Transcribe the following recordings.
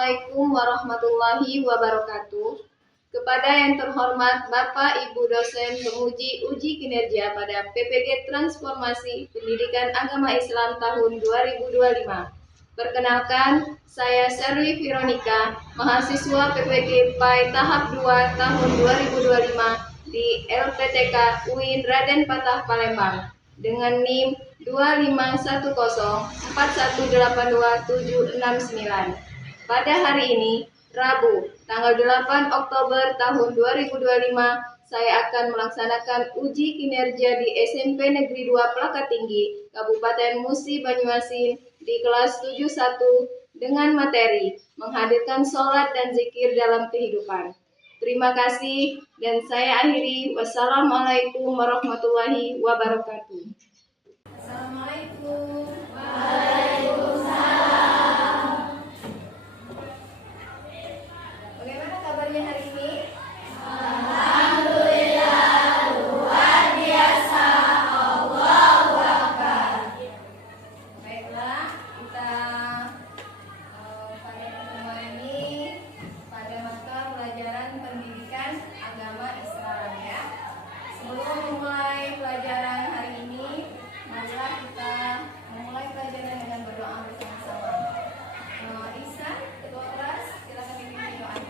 Assalamualaikum warahmatullahi wabarakatuh. Kepada yang terhormat Bapak Ibu dosen penguji uji kinerja pada PPG Transformasi Pendidikan Agama Islam tahun 2025. Perkenalkan, saya Sherly Veronica, mahasiswa PPG PAI tahap 2 tahun 2025 di LPTK UIN Raden Patah Palembang dengan NIM 25104182769. Pada hari ini, Rabu, tanggal 8 Oktober tahun 2025, saya akan melaksanakan uji kinerja di SMP Negeri 2 Plaka Tinggi, Kabupaten Musi Banyuasin di kelas 71 dengan materi menghadirkan sholat dan zikir dalam kehidupan. Terima kasih dan saya akhiri. Wassalamualaikum warahmatullahi wabarakatuh. Assalamualaikum. Bagaimana kabarnya hari ini? Alhamdulillah, luar biasa. Allahu Akbar. Baiklah, kita pada pertemuan ini pada mata pelajaran pendidikan agama Islam ya. Sebelum memulai pelajaran hari ini, marilah kita memulai pelajaran dengan berdoa bersama-sama. Isa, ketua kelas, silakan dipimpin doanya.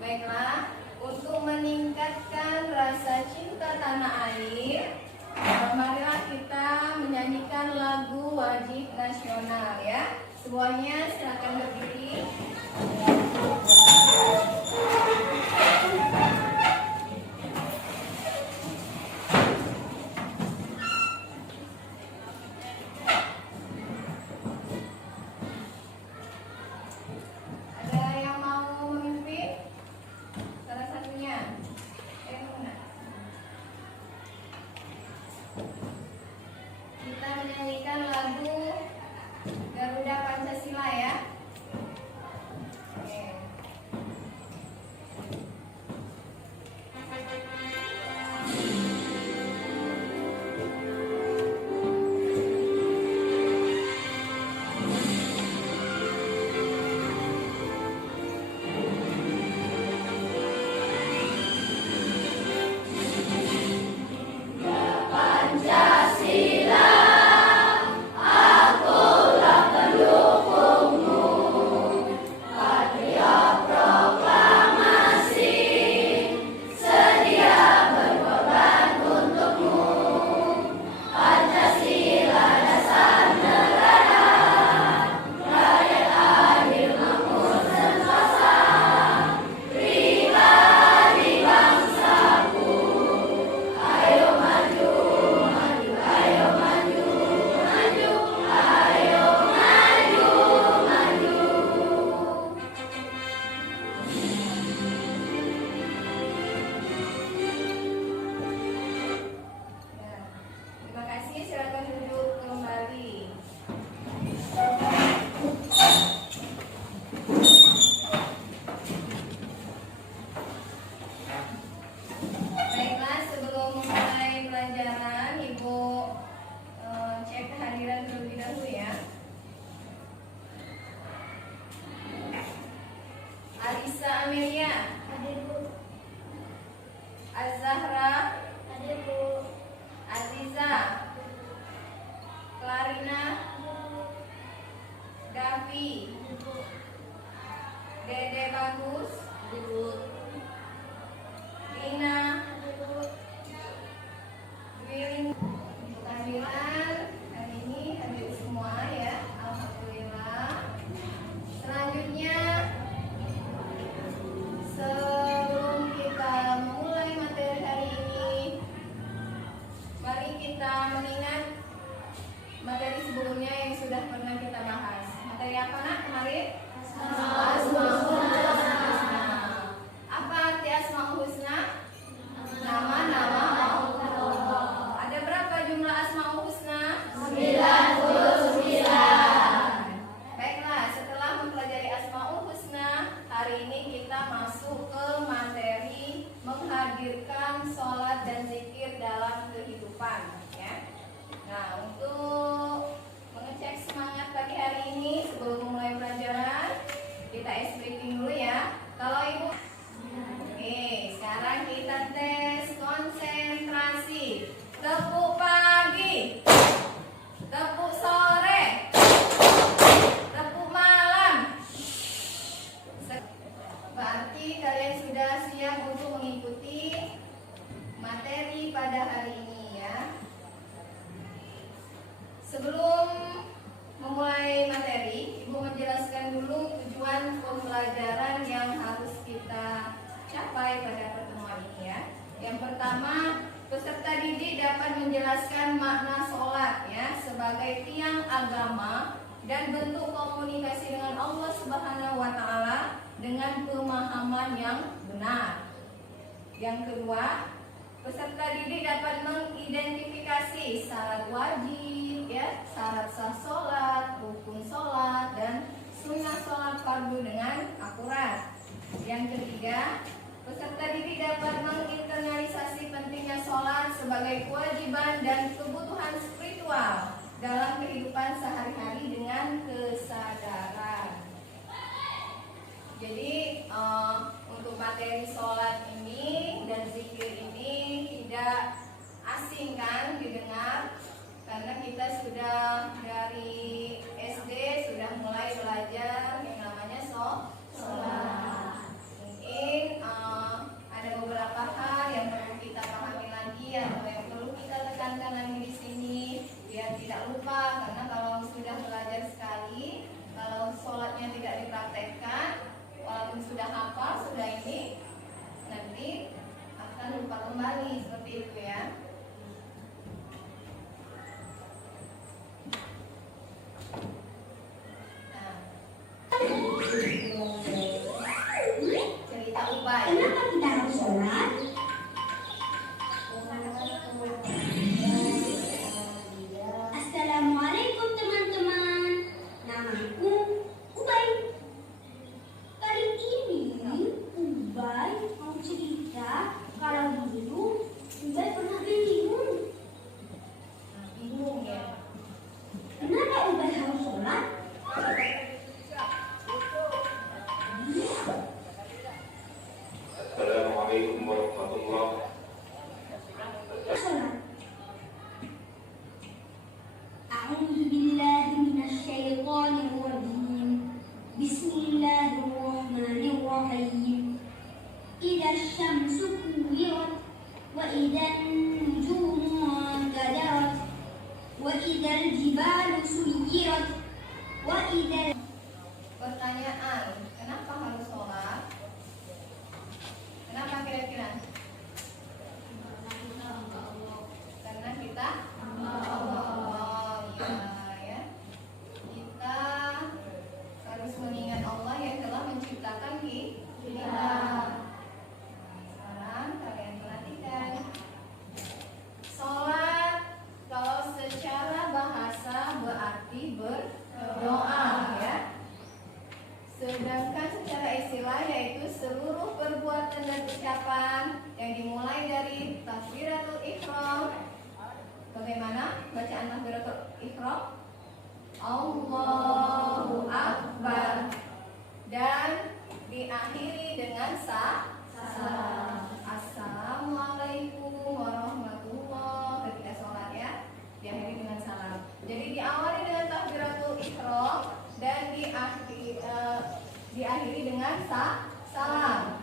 Baiklah, untuk meningkatkan rasa cinta tanah air, marilah kita menyanyikan lagu wajib nasional ya. Semuanya silakan berdiri. Ada yang mau memimpin? Salah satunya, Muna. Kita menyanyikan lagu Garuda Pancasila ya. Oke. Pancasila, akulah pendukungmu. Patriot proklamasi, sedia berkorban untukmu. Pancasila dasar negara, rakyat adil makmur sentosa, pribadi bangsaku. Ayo maju, maju, ayo maju, maju, ayo maju, maju. Ya, terima kasih. Silakan duduk kembali. Baiklah, sebelum mulai pelajaran, Ibu cek kehadiran terlebih dahulu ya. Alisa Amelia, Hadir Bu, Azahra, hadir Bu, Aziza, satunya yang sudah pernah kita bahas. Materi apa nak kemarin? Asmaul Husna. Apa arti Asmaul Husna? Nama-nama Allah. Ada berapa jumlah Asmaul Husna? 99. Baiklah, setelah mempelajari Asmaul Husna, hari ini kita masuk ke materi menghadirkan sholat dan zikir dalam kehidupan. Ya. Nah, untuk mengecek semangat pagi hari ini sebelum memulai pelajaran, kita briefing dulu ya. Kalau ibu, oke, sekarang kita tes konsentrasi. Tepuk pagi, tepuk sore, tepuk malam. Berarti kalian sudah siap untuk mengikuti materi pada hari ini ya. Sebelum memulai materi, Ibu menjelaskan dulu tujuan pembelajaran yang harus kita capai pada pertemuan ini ya. Yang pertama, peserta didik dapat menjelaskan makna sholat ya sebagai tiang agama dan bentuk komunikasi dengan Allah Subhanahu wa taala dengan pemahaman yang benar. Yang kedua, peserta didik dapat mengidentifikasi syarat wajib ya, syarat sah sholat, rukun sholat, dan sunnah sholat fardu dengan akurat. Yang ketiga, peserta didik dapat menginternalisasi pentingnya sholat sebagai kewajiban dan kebutuhan spiritual dalam kehidupan sehari-hari dengan kesadaran. Jadi untuk materi sholat ini dan zikir ini tidak asing kan didengar, karena kita sudah dari SD sudah mulai belajar yang namanya sholat. Mungkin ada beberapa hal yang perlu kita pahami lagi atau yang perlu kita tekankan lagi di sini biar tidak lupa, karena kalau sudah belajar sekali, kalau sholatnya tidak dipraktekkan, walaupun sudah hafal, sudah ini, nanti akan lupa kembali seperti itu ya. Nah, cerita ubah. Kenapa kita harus sholat? Assalamualaikum teman-teman. Namaku Ubay. Kali ini Ubay mau cerita kalau dulu Ubay pernah bingung. Bingung ya. Kenapa Ubay harus sholat? Assalamualaikum warahmatullahi Sholat. A'udzu billahi minasyaitonir rajim. Bismillahirrahmanirrahim. Idza syamsu kuwirat wa idzan nujumu kadarat wa idzal jibalu suyirat wa idzal. Pertanyaan, kenapa harus sholat? Kenapa kira-kira? Karena kita Allah ya. Kita harus mengingat Allah yang telah menciptakan kita. Sekarang kalian perhatikan. Sholat kalau secara bahasa berarti berdoa ya. Sedangkan secara istilah yaitu seluruh perbuatan dan ucapan yang dimulai dari takbiratul ihram. Bagaimana bacaan takbiratul ihram? Allahu Akbar, dan diakhiri dengan salam. Assalamualaikum warahmatullahi. Ketika sholat ya, diakhiri dengan salam. Jadi diawali dengan takbiratul ihram dan diakhiri dengan salam.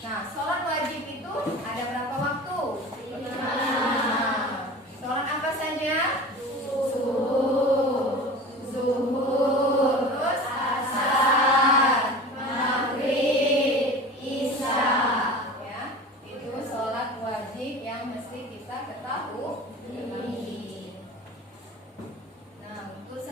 Nah, sholat wajib itu ada berapa waktu? 5. Sholat apa saja? Subuh, zuhur, terus asar, maghrib, isya. Ya, itu sholat wajib yang mesti kita ketahui. Nah, untuk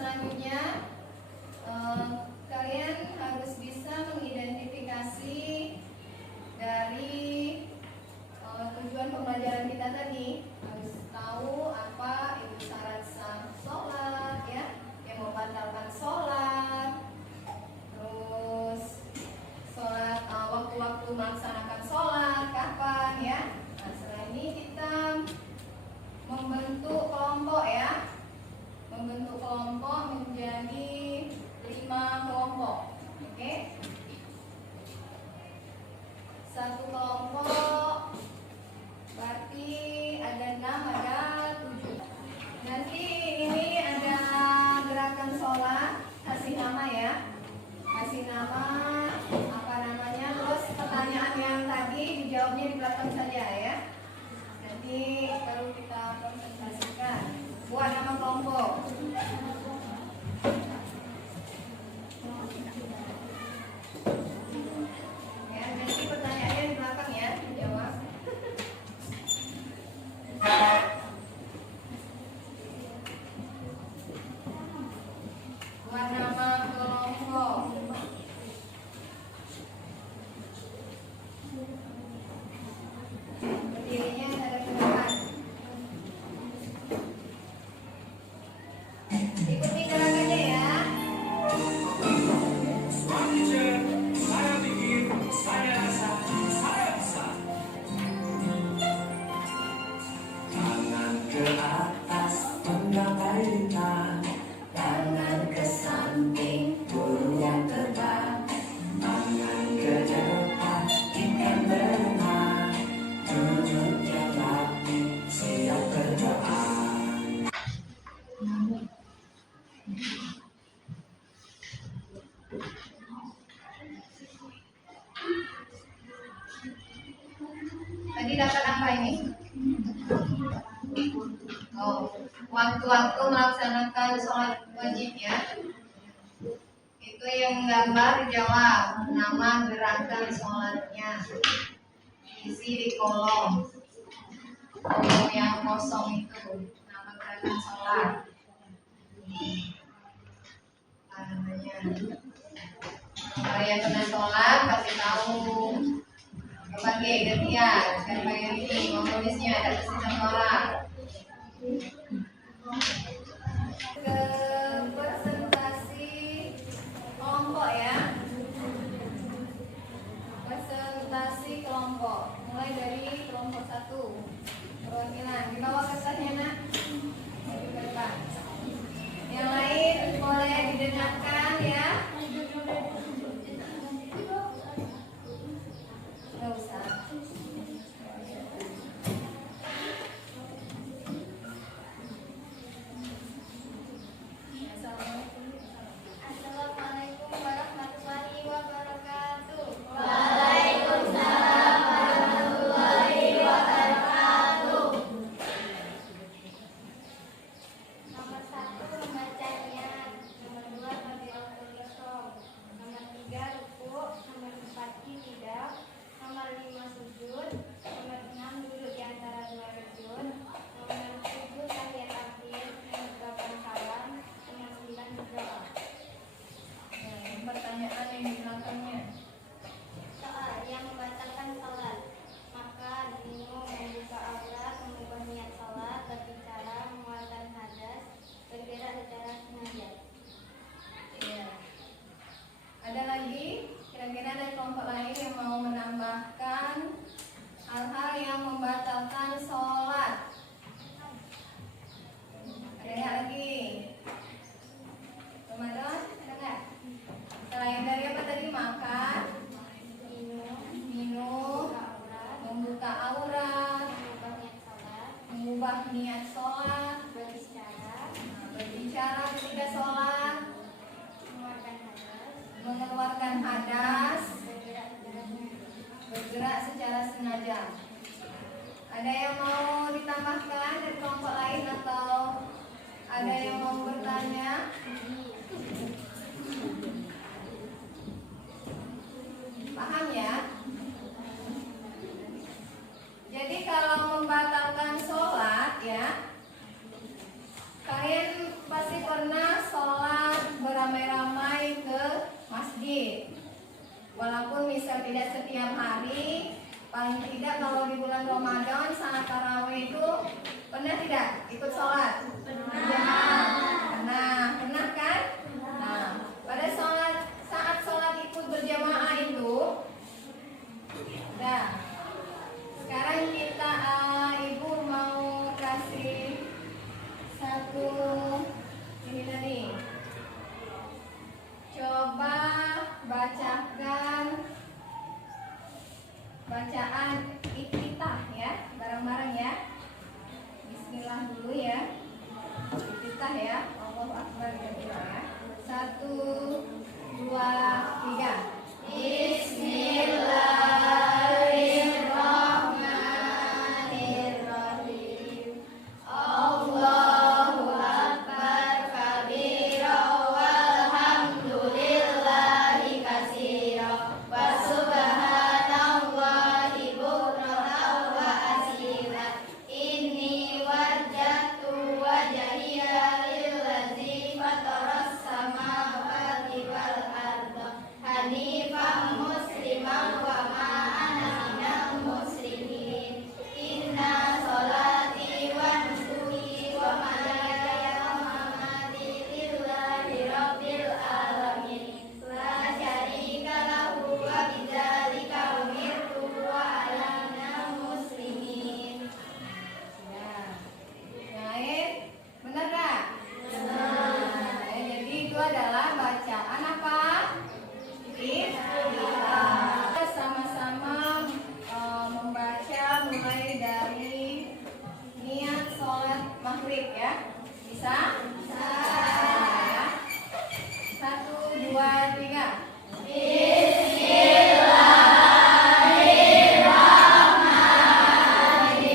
ini? Waktu-waktu melaksanakan sholat wajib ya. Itu yang gambar dijawab nama gerakan sholatnya. Isi di kolom yang kosong itu nama gerakan sholat. Namanya. Kalau yang kena sholat kasih tahu. Bagi gantian, siapa yang ini menulisnya ada kesini orang. Ke presentasi kelompok ya. Presentasi kelompok. Mulai dari kelompok 1. Perwakilan. Di bawah kertasnya nak. Di depan. Yang lain boleh didengarkan ya. Nggak usah. Assalamualaikum warahmatullahi wabarakatuh. Nomor 1 membacanya, nomor 2 tabiatul qasam, nomor 3 ruku, nomor 4 tidak, nomor 5 sujud, nomor 6 duduk di antara dua rukun, nomor 7 tahiyat akhir, nomor 8 salam, nomor 9 berdoa. Pertanyaan yang di belakangnya. Soal yang membatalkan salat: makan, minum, membuka aurat, mengubah niat salat, berbicara, mengeluarkan hadas, bergerak secara sengaja. Ya. Ada lagi kira-kira dari kelompok lain yang mau menambahkan hal-hal yang membatalkan sholat? Ada nggak lagi? Ramadan ada nggak? Selain dari apa tadi? Makan, minum, membuka aurat, mengubah niat sholat, berbicara ketika sholat, mengeluarkan hadas, bergerak secara sengaja. Ada yang mau ditambahkan dari kelompok lain atau ada yang mau bertanya? Paham ya? Jadi kalau membatalkan sholat ya, kalian pasti pernah sholat beramai-ramai ke masjid. Walaupun misal tidak setiap hari, paling tidak kalau di bulan Ramadan saat tarawih itu pernah tidak ikut sholat? Pernah. Pernah kan? Nah, pada saat sholat ikut berjamaah itu, nah, sekarang kita ibu mau kasih satu ini tadi. Coba bacakan bacaan iftitah ya, bareng-bareng ya. Bismillah dulu ya. Iftitah ya. Allahu Akbar ya. 1, 2, 3. Bismillahirrahmanirrahim. Allahu Akbar kabira walhamdulillahi katsira wa subhanallahi bukratan wa asila. Inni wajjahtu wajhiya lillazi fataras samawati wal arda hanifan musliman wa ma ana minal musyrikin. Inna sholati wa nusuki wa mahyaya wa mamati lillahi rabbil alamin la syarika lahu wa bidzalika umirtu wa ana minal muslimin. Ya. Yang lain benar gak? Benar. Jadi itu adalah bacaan apa? Iftitah. Sama-sama membaca mulai dari niat sholat maghrib ya. Bisa? Bisa ya. 1, 2, 3. Bismillahirrahmanirrahim.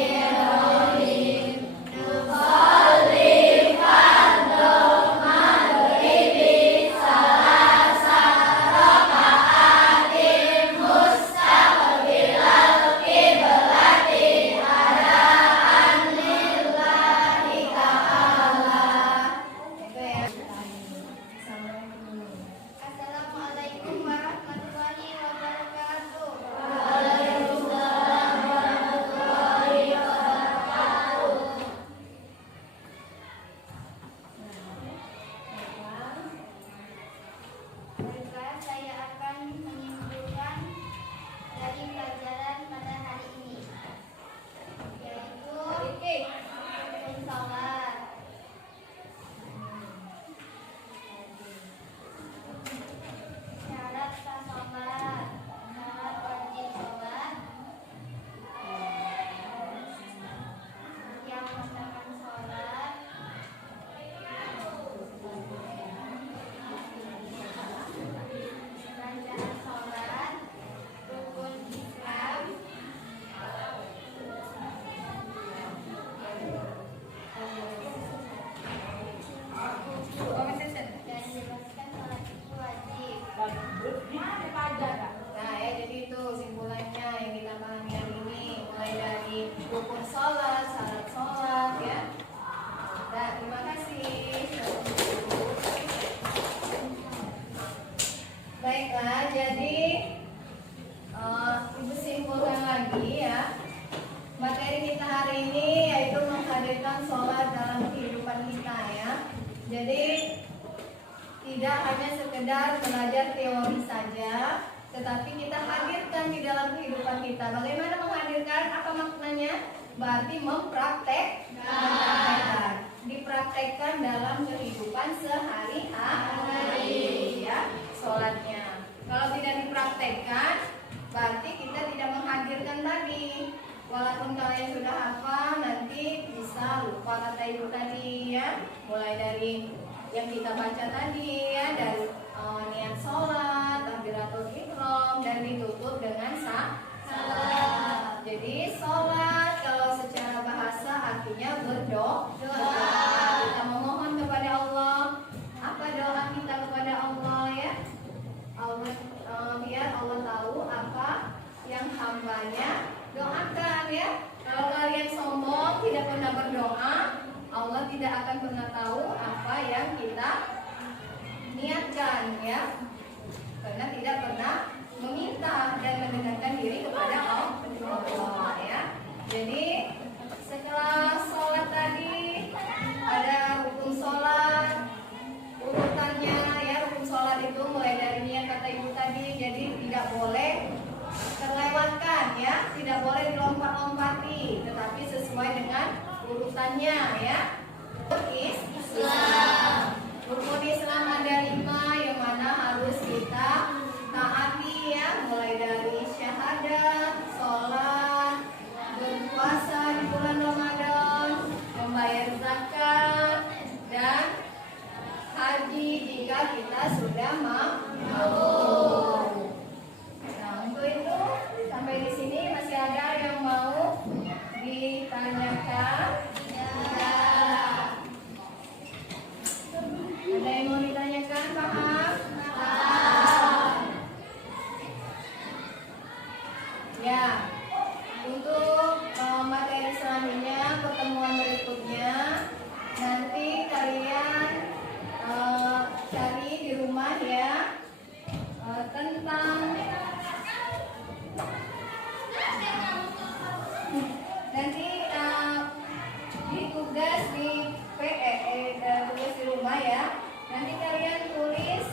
Jadi tidak hanya sekedar belajar teori saja, tetapi kita hadirkan di dalam kehidupan kita. Bagaimana menghadirkan? Apa maknanya? Berarti mempraktekkan. Dipraktekkan dalam kehidupan sehari-hari, ya, sholatnya. Kalau tidak dipraktekkan, berarti kita tidak menghadirkan tadi. Walaupun kalian sudah hafal, nanti bisa lupa kata ibu tadi, ya. Mulai dari yang kita baca tadi, ya, dari niat sholat, takbiratul ihram, dan ditutup dengan salat. Jadi sholat kalau secara bahasa artinya berdoa. Kita memohon kepada Allah. Apa doa kita kepada Allah, ya? Allah, biar Allah tahu apa yang hambanya doakan, ya. Kalau kalian sombong tidak pernah berdoa, Allah tidak akan pernah tahu apa yang kita niatkan, ya. Karena tidak pernah meminta dan mendekatkan diri kepada Allah, ya. Jadi setelah sholat tadi ada rukun sholat, urutannya, ya. Rukun sholat itu mulai dari niat kata ibu tadi, jadi tidak boleh terlewatkan, ya. Tidak boleh dilompat-lompati, tetapi sesuai dengan urutannya, ya. Islam. Rukun Islam ada 5 yang mana harus kita taati, ya. Mulai dari syahadat, sholat, berpuasa di bulan Ramadan, membayar zakat, dan haji jika kita sudah mampu. Nah, untuk itu sampai di sini masih ada yang mau ditanyakan? Ada yang mau ditanyakan, paham? Ya, untuk materi selanjutnya, pertemuan berikutnya, nanti kalian cari di rumah, ya, tentang nanti di tugas di tugas di rumah, ya. Nanti kalian tulis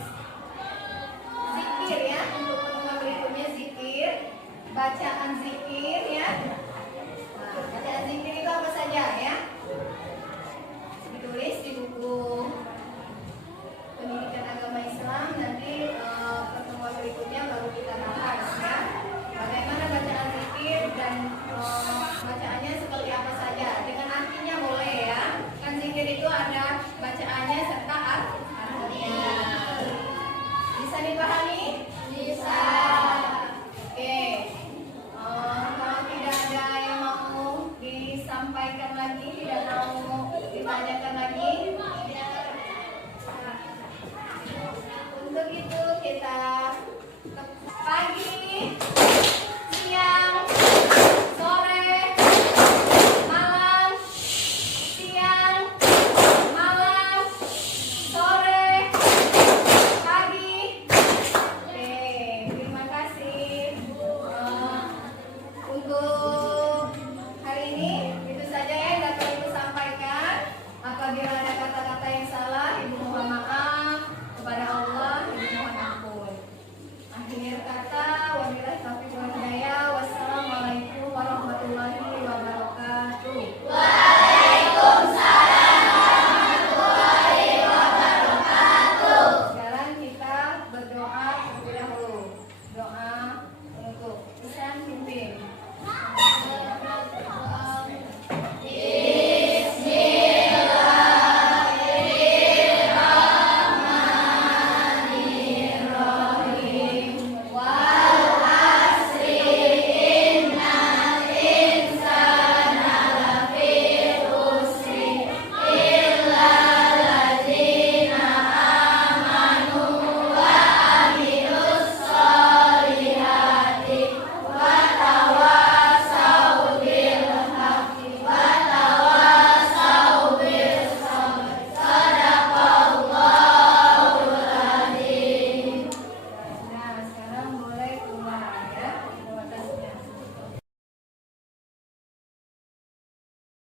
zikir, ya. Untuk pertemuan berikutnya zikir, bacaan zikir, ya. Nah, bacaan zikir itu apa saja, ya? Ditulis di buku pendidikan agama Islam. Nanti pertemuan berikutnya baru kita bahas, ya. Bagaimana bacaan zikir dan bacaannya seperti apa saja. Dengan artinya boleh, ya. Kan zikir itu ada bacaannya serta artinya. Bisa dipahami? Bisa.